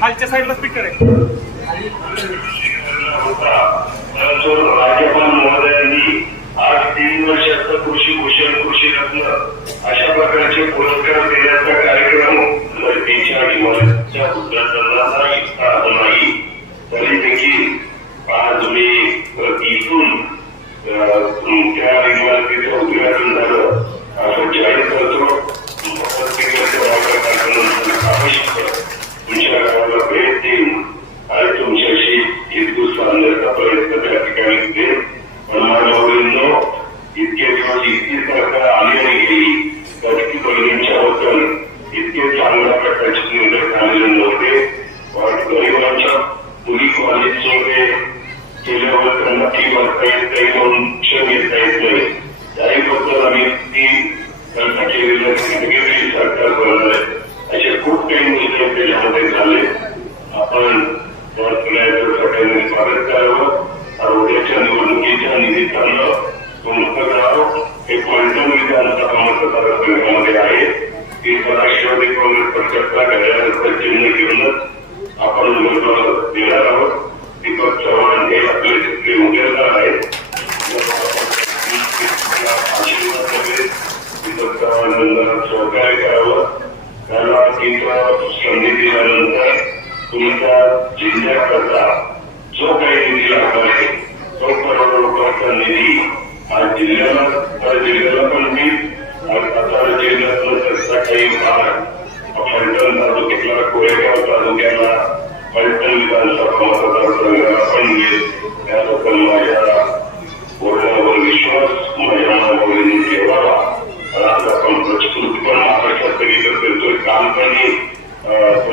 खालच्या साईडला स्पीकर आहे. तर राज्यपाल महोदयांनी आज तीन वर्षाचं कृषी भूषण कृषी रत्न अशा प्रकारचे पुरस्कार देण्याचा कार्यक्रम लढतीच्या इतके दिवस इतकी सरकार आली आणि गेली कटकी बहिणींच्या बद्दल इतके चांगल्या प्रकारचे निर्णय झालेले नव्हते. पण गरिबांच्या मुली कॉलेजमध्ये केल्यावर त्यांना फी भरता येत नाही म्हणून शिक्षण घेता येत नाही. त्याहीबद्दल आम्ही ती त्यांना केलेली वेगवेगळी सरकार बनवलं आहे. असे खूप काही निर्णय त्याच्यामध्ये झाले. आपण त्या सगळ्याचं सगळ्यांनी स्वागत करावं. आणि उद्याच्या निवडणुकीच्या निमित्तानं तुमचं गाव हे क्वांटम विधानसभा मतदारसंघामध्ये आहे ती राष्ट्रवादी काँग्रेस पक्षाचा घड्याळाचं चिन्ह घेऊनच आपण उमेदवार देणार आहोत दीपक चव्हाण हे आपले तिथले उमेदवार आहेत सहकार्य करावं त्याला तिथं संधी दिल्यानंतर तुमच्या जिल्ह्याकरता जो काही निधी लागणार आहे तो करोड रुपयाचा निधी जिल्ह्याला तर जिल्ह्याला पण मी सातारा जिल्ह्यातलं काही भाग फलटण तालुक्यातला कोरेगाव तालुक्याला फलटण विधानसभा मतदारसंघाला पण मिळेल त्याबद्दल माझ्या बोलण्यावर विश्वास माझ्या मनावरून ठेवावा आज आपण प्रस्तुत पण महाराष्ट्रात सगळीकडे करतोय काम पण हे, अं,